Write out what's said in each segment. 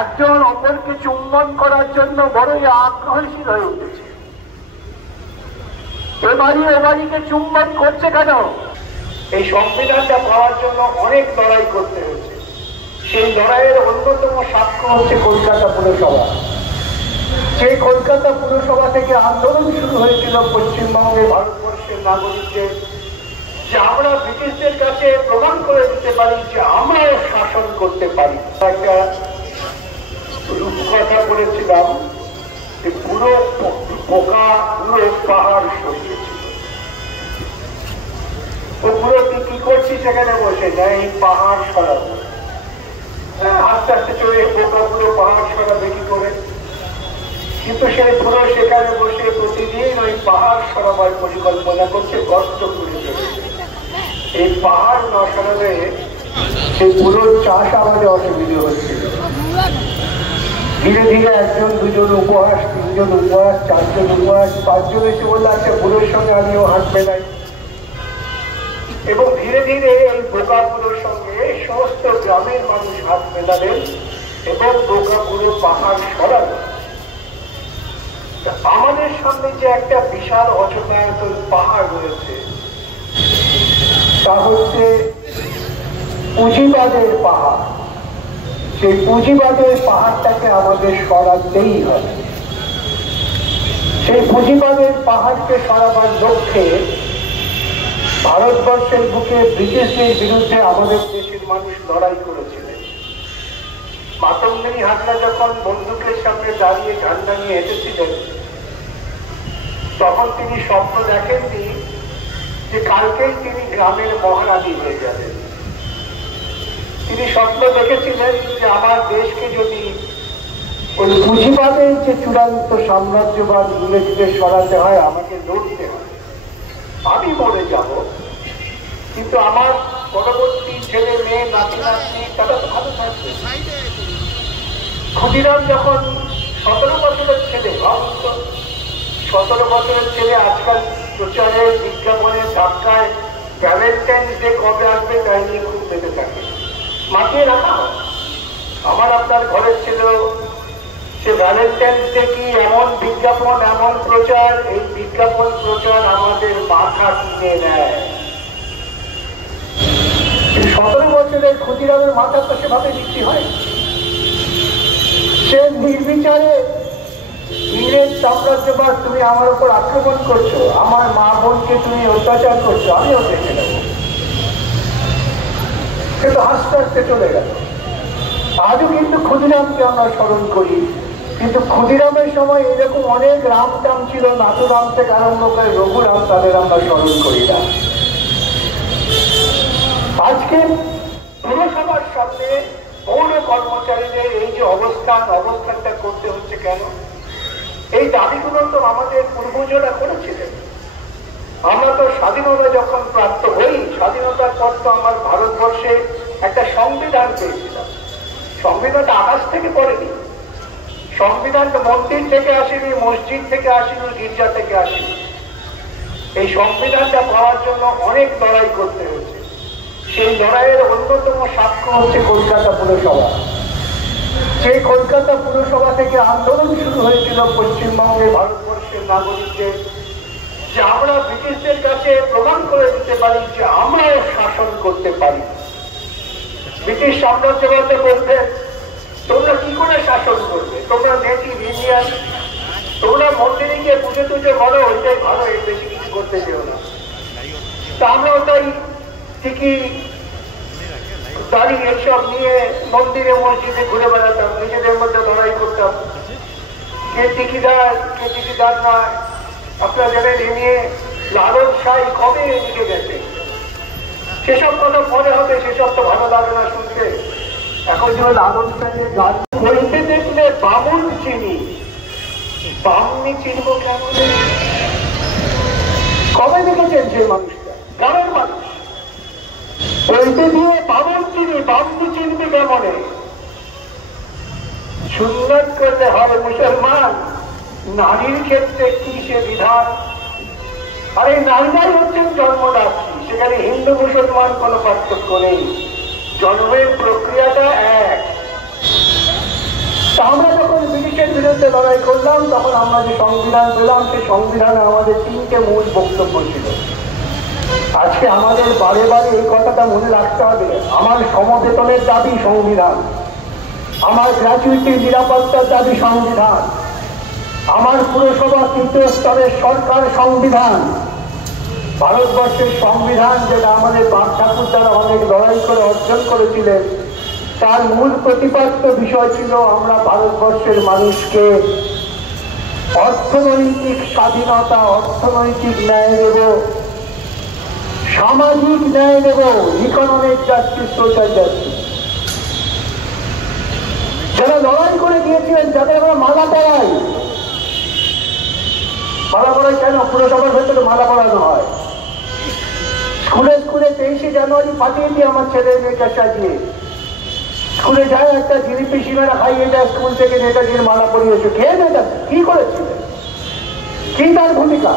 একজন অপরকে চুম্বন করার জন্য বড়ই আগ্রহশীল হয়ে উঠেছে। এবাড়িকে চুম্বন করছে কেন? এই সংবিধানটা পাওয়ার জন্য অনেক লড়াই করতে হয়েছে। সেই লড়াইয়ের অন্যতম সাক্ষ্য হচ্ছে কলকাতা পুরসভা। সেই কলকাতা পুরসভা থেকে আন্দোলন শুরু হয়েছিল পশ্চিমবঙ্গের ভারতবর্ষের নাগরিকদের, যে আমরা ব্রিটিশদের কাছে প্রমাণ করে দিতে পারি যে আমরাও শাসন করতে পারি। একটা রূপকথা করেছিলাম যে পুরো পোকা পুরো পাহাড় সরিয়েছিল। ও পুরো তুই কি করছিস সেখানে বসে যায় এই পাহাড় সরাবো। আস্তে আস্তে চলে পোকা পুরো পাহাড় সরাবে কি করে? কিন্তু সেই পুরো সেখানে বসে প্রতিদিন ওই পাহাড় সরাবার পরিকল্পনা করছে, গর্ত করে চলেছে। এই পাহাড় না সরাবে সেই পুরো চাষাবাদে অসুবিধা হচ্ছিল। ধীরে ধীরে একজন দুজন উপহাস, তিনজন উপহাস, চারজন উপহাস, পাঁচজন এসে বললে আচ্ছা পুরোর সঙ্গে আমিও হাত মেলাই। এবং ধীরে ধীরে এই বোকাপুরের সঙ্গে সমস্ত গ্রামের মানুষ হাত মেলালেন এবং বোকাপুরে পাহাড় সরালেন। আমাদের সামনে যে একটা বিশাল অচলায়তন পাহাড় রয়েছে তা হচ্ছে পুঁজিবাদের পাহাড়। সেই পুঁজিবাদের পাহাড়টাকে আমাদের সরাতেই হবে। সেই পুঁজিবাদের পাহাড়কে সরাবার লক্ষ্যে ভারতবর্ষের বুকে ব্রিটিশদের বিরুদ্ধে আমাদের দেশের মানুষ লড়াই করেছিলেন। মাতঙ্গিনী হাজরা যখন বন্দুকের সামনে দাঁড়িয়ে ঝান্ডা নিয়ে এসেছিলেন, তখন তিনি স্বপ্ন দেখেননি যে কালকেই তিনি গ্রামের মহারানী হয়ে যাবেন। তিনি স্বপ্ন দেখেছিলেন যে আমার দেশকে যদি ওই পুঁজিবাদের যে চূড়ান্ত সাম্রাজ্যবাদ ইংরেজদের সরাতে হয়, আমাকে লড়তে হয়। আমি মরে যাব, কিন্তু আমার পরবর্তী ছেলে মেয়ে নাতি নাতনি তারা তো ভালো থাকবে। ক্ষুদিরাম যখন 17 বছরের ছেলে, 17 বছরের ছেলে আজকাল প্রচারে বিজ্ঞাপনের ধাক্কায় ভ্যালেন্টাইন্স ডে কবে আসবে তাই নিয়ে খুব বেঁধে থাকে, মাতিয়ে রাখা হয়। আমার আপনার ঘরের ছিল সে ভ্যালেন্টাইন্স ডে কি এমন বিজ্ঞাপন, এমন প্রচার, এই বিজ্ঞাপন প্রচার আমাদের মাথা কিনে নেয়। 17 বছরের ক্ষুদিরামের মাথা তো সেভাবে বিক্রি হয়। সে নির্বিচারে ইংরেজ সাম্রাজ্যবাদ, তুমি আমার উপর আক্রমণ করছো, আমার মা বোনকে তুমি অত্যাচার করছো, আমিও দেখে নেব। কিন্তু আস্তে আস্তে চলে গেল। আজও কিন্তু ক্ষুদিরামকে আমরা স্মরণ করি, কিন্তু ক্ষুদিরামের সময় এরকম অনেক রাম টাম ছিল, নাথুরাম থেকে আরম্ভ করে রঘুরাম, তাদের আমরা স্মরণ করি না। আজকে পুরসভার সামনে পৌর কর্মচারীদের এই যে অবস্থানটা করতে হচ্ছে কেন? এই দাবিগুলো তো আমাদের পূর্বজরা করেছিলেন। আমরা তো স্বাধীনতা যখন প্রাপ্ত হই, স্বাধীনতার পর তো আমার ভারতবর্ষে একটা সংবিধান পেয়েছিলাম। সংবিধানটা আকাশ থেকে পড়েনি, সংবিধানটা মন্দির থেকে আসেনি, মসজিদ থেকে আসেনি, গির্জা থেকে আসেনি। এই সংবিধানটা পাওয়ার জন্য অনেক লড়াই করতে হয়েছে। সেই লড়াইয়ের অন্যতম সাক্ষ্য হচ্ছে কলকাতা পুরসভা। সেই কলকাতা পুরসভা থেকে আন্দোলন শুরু হয়েছিল পশ্চিমবঙ্গের ভারতবর্ষের নাগরিকদের, যে আমরা ব্রিটিশদের কাছে প্রমাণ করে দিতে পারি যে আমরাও শাসন করতে পারি। ব্রিটিশ সাম্রাজ্যবাদে বলতে তোমরা কি করে শাসন করবে? তোমরা নেটিভ ইন্ডিয়ান, তোমরা মন্দিরে গিয়ে পুজো টুজো করো, ওইটাই ভালো, এর বেশি কিছু করতে চেও না। তা আমরা ওটাই ঠিকই দাড়ি এইসব নিয়ে মন্দিরে মসজিদে ঘুরে বেড়াতাম, নিজেদের মধ্যে লড়াই করতাম, কে টিকিদার নয়। আপনারা জানেন এ নিয়ে লালন সাই কবে এদিকে গেছে, সেসব কথা পরে হবে, সেসব তো ভালো লাগে না শুনতে। এখন যে লালন সাইয়ের গান বলতে দেখলে বামুন চিনি, বামনি চিনব কেন? কবে দেখেছেন সেই মানুষটা? গ্রামের মানুষ বলতে দিয়ে বামুন চিনি, বামনি চিনবে কেমনে? সুন্নত করলে হবে মুসলমান, নারীর ক্ষেত্রে কি সে বিধান? আর এই নারীরাই হচ্ছেন জন্মদাত্রী, সেখানে হিন্দু মুসলমান কোনো পার্থক্য নেই, জন্মের প্রক্রিয়াটা এক। তা আমরা যখন ব্রিটিশের বিরুদ্ধে লড়াই করলাম তখন আমরা যে সংবিধান পেলাম সেই সংবিধানে আমাদের 3টে মূল বক্তব্য ছিল। আজকে আমাদের বারে বারে এই কথাটা মনে রাখতে হবে। আমার সমবেতনের দাবি সংবিধান, আমার গ্র্যাচুইটির নিরাপত্তার দাবি সংবিধান, আমার পুরসভা 3য় স্তরের সরকার সংবিধান, ভারতবর্ষের সংবিধান যেটা আমাদের বাপ ঠাকুর দ্বারা অনেক লড়াই করে অর্জন করেছিলেন, তার মূল প্রতিপাদ্য বিষয় ছিল আমরা ভারতবর্ষের মানুষকে অর্থনৈতিক স্বাধীনতা, অর্থনৈতিক ন্যায় দেব, সামাজিক ন্যায় দেব, ইকোনমিক জাস্টিস, সোশ্যাল জাস্টিস। যারা লড়াই করে দিয়েছিলেন, যাদের আমরা মালা পড়াই, মালা পড়াই কেন? পুরসভার ভেতরে মালা পড়ানো হয়। স্কুলে স্কুলে 23শে জানুয়ারি পাঠিয়ে দিয়ে আমার ছেলে মেয়েটা সাজিয়ে স্কুলে যায়, একটা জিলিপি সিঙ্গারা খাইয়ে দেয়, স্কুল থেকে নেতাজির মালা পরিয়েছে। কে নেতাজি? কি করেছিলেন? কি তার ভূমিকা?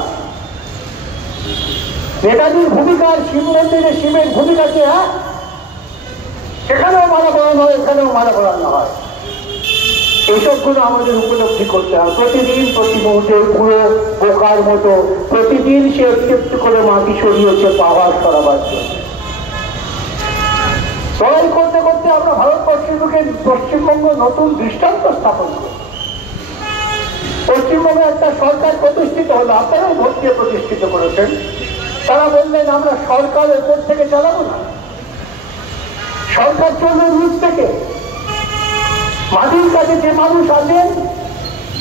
নেতাজির ভূমিকা আর শিব মন্দিরে শিবের ভূমিকা কি? হ্যাঁ, সেখানেও মালা পড়ানো হয়, এখানেও মালা পড়ানো হয়। এইসবগুলো আমাদের উপলব্ধি করতে হয়। প্রতিদিন প্রতি মুহূর্তে পুরো বোকার মতো প্রতিদিন সে একটু করে মাটি সরিয়েছে পাওয়ার সরাবার জন্য। লড়াই করতে করতে আমরা ভারতবর্ষের বুকে পশ্চিমবঙ্গ নতুন দৃষ্টান্ত স্থাপন করি। পশ্চিমবঙ্গে একটা সরকার প্রতিষ্ঠিত হলো, আপনারাই ভোট দিয়ে প্রতিষ্ঠিত করেছেন। তারা বললেন আমরা সরকার উপর থেকে চালাবো না, সরকার চলবে নিচ থেকে। মাটির কাছে যে মানুষ আছেন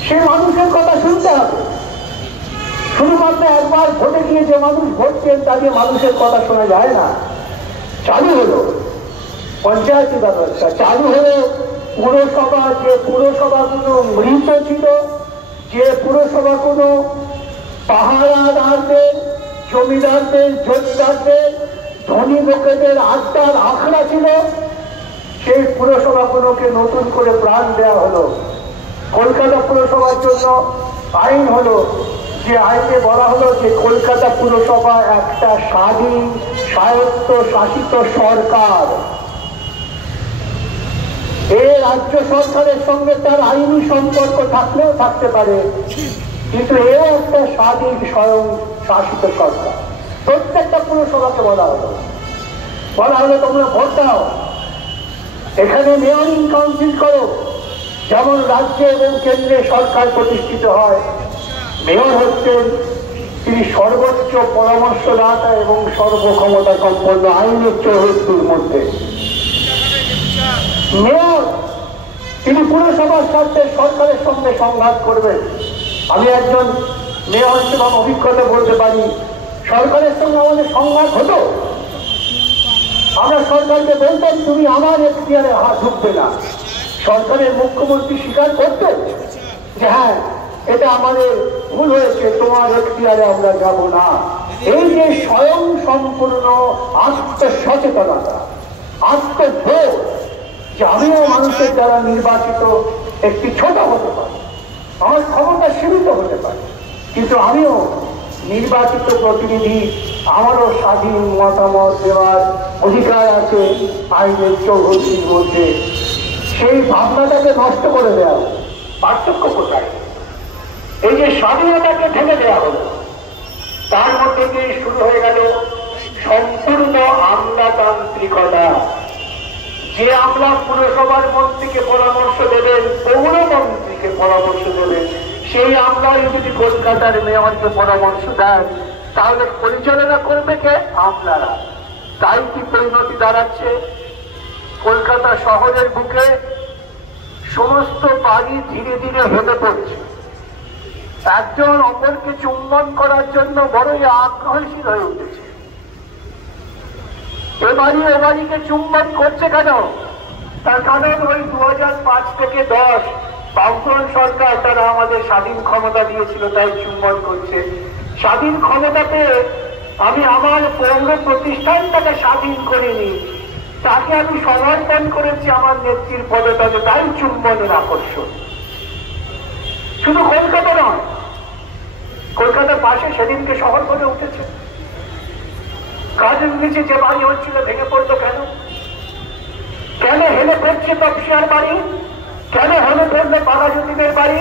সে মানুষের কথা শুনতে হবে। শুধুমাত্র একবার ভোটে গিয়ে যে মানুষ ভোট দেন তাকে মানুষের কথা শোনা যায় না। চালু হলো পঞ্চায়েত ব্যবস্থা, চালু হলো পুরসভা। যে পুরসভাগুলো মৃত ছিল, যে পুরসভাগুলো পাহারাদারদের, জমিদারদের, জমিদারদের, ধনী লোকেদের আড্ডার আখড়া ছিল, সেই পুরসভাগুলোকে নতুন করে প্রাণ দেওয়া হলো। কলকাতা পুরসভার জন্য আইন হলো, যে আইনে বলা হলো যে কলকাতা পুরসভা একটা স্বাধীন স্বায়ত্ত শাসিত সরকার। এই রাজ্য সরকারের সঙ্গে তার আইনি সম্পর্ক থাকলেও থাকতে পারে, কিন্তু এও একটা স্বাধীন স্বয়ং শাসিত সরকার। প্রত্যেকটা পুরসভাকে বলা হলো তোমরা ভোট দাও, এখানে মেয়রিং কাউন্সিল করো। যেমন রাজ্যে এবং কেন্দ্রে সরকার প্রতিষ্ঠিত হয়, মেয়র হচ্ছেন তিনি সর্বোচ্চ পরামর্শদাতা এবং সর্বক্ষমতা সম্পন্ন আইনের চৌহদ্দির মধ্যে। মেয়র তিনি পুরসভার স্বার্থে সরকারের সঙ্গে সংঘাত করবেন। আমি একজন মেয়র হিসেবে অভিজ্ঞতা বলতে পারি, সরকারের সঙ্গে আমাদের সংঘাত হতো। আমরা সরকারকে বলতাম তুমি আমার এখতিয়ারে হাত ঢুকবে না। সরকারের মুখ্যমন্ত্রী স্বীকার করতেন যে হ্যাঁ এটা আমাদের ভুল হয়েছে, তোমার এখতিয়ারে আমরা যাব না। এই যে স্বয়ং সম্পূর্ণ আত্মসচেতনতা, আত্মবোধ যে আমিও মানুষের দ্বারা নির্বাচিত একটি ছোট হতে পারি, আমার ক্ষমতা সীমিত হতে পারে, কিন্তু আমিও নির্বাচিত প্রতিনিধি, আমারও স্বাধীন মতামত দেওয়ার অধিকার আছে আইনের চৌহদ্দির মধ্যে। সেই ভাবনাটাকে নষ্ট করে দেওয়া। পার্থক্য কোথায়? এই যে স্বাধীনতাকে ঠেলে দেওয়া হলো, তার মধ্যে দিয়ে শুরু হয়ে গেল সম্পূর্ণ আমলাতান্ত্রিকতা। যে আমলা পুরসভার মন্ত্রীকে পরামর্শ দেবেন, পৌরমন্ত্রীকে পরামর্শ দেবেন, সেই আমলা যদি কলকাতার মেয়রকে পরামর্শ দেন, তাহলে পরিচালনা করবে কে? আমলারা। তাই কি পরিণতি দাঁড়াচ্ছে? কলকাতা শহরের বুকে সমস্ত বাড়ি ধীরে ধীরে হেলে পড়ছে। একজন অপরকে চুম্বন করার জন্য বড়ই আগ্রহশীল হয়ে উঠেছে। এ বাড়ি ও বাড়িকে চুম্বন করছে কেন? তার কারণ ওই 2005 থেকে 10 বামফ্রন্ট সরকার তারা আমাদের স্বাধীন ক্ষমতা দিয়েছিল, তাই চুম্বন করছে। স্বাধীন ক্ষমতা পেয়ে আমি আমার পৌর প্রতিষ্ঠানটাকে স্বাধীন করিনি, তাকে আমি সমর্পণ করেছি আমার নেত্রীর পদতলে, তাই চুম্বনের আকর্ষণ। শুধু কলকাতা নয়, কলকাতার পাশে সেদিনকে শহর করে উঠেছে। গার্ডেন নিচে যে বাড়ি হচ্ছিল ভেঙে পড়তো কেন? কেন হেলে পড়ছে তপসিয়ার বাড়ি? কেন হেলে পড়লো বাড়ি?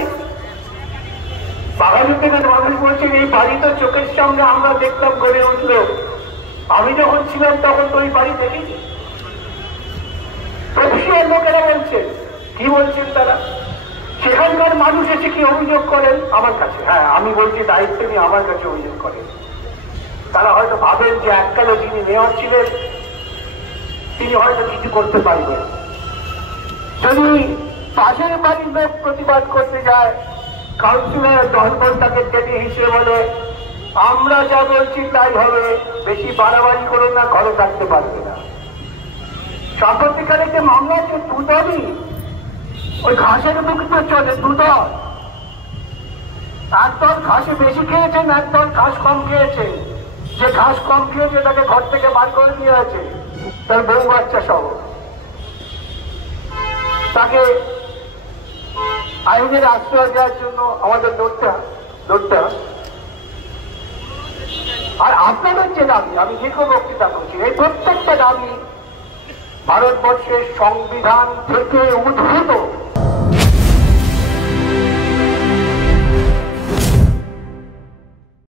বাঙালি থেকে মানুষ বলছেন এই বাড়ি তো চোখের সামনে আমরা দেখলাম গড়ে উঠলো, আমি যখন ছিলাম তখন তো ওই বাড়ি দেখিনি। প্রফেশনাল লোকেরা বলছেন, কি বলছেন তারা? সেখানকার মানুষ এসে কি অভিযোগ করেন আমার কাছে? হ্যাঁ, আমি বলছি দায়িত্ব নিয়ে আমার কাছে অভিযোগ করেন। তারা হয়তো ভাবেন যে এককালে যিনি মেয়র ছিলেন তিনি হয়তো কিছু করতে পারবেন। যদি পাশের বাড়ির লোক প্রতিবাদ করতে যায়, কাউন্সিলর দলবল তাকে টেনে হিসেবে বলে আমরা যা বলছি তাই হবে, বেশি বাড়াবাড়ি করো না, ঘরে থাকতে পারবে না। সম্প্রতিকালে যে মামলা আছে দুদলই, ওই ঘাসের মুখে চলে দুদল। একদল ঘাসে বেশি খেয়েছেন, একদল ঘাস কম খেয়েছেন। যে ঘাস কম খেয়েছে তাকে ঘর থেকে বার করে দিয়ে আছে, তার বউ বাচ্চা সহ। তাকে আইনের আশ্রয় দেওয়ার জন্য আমাদের লড়তে হয়। আর আপনাদের যে দাবি, আমি দীর্ঘ বক্তৃতা করছি, এই প্রত্যেকটা দাবি ভারতবর্ষের সংবিধান থেকে উদ্ভূত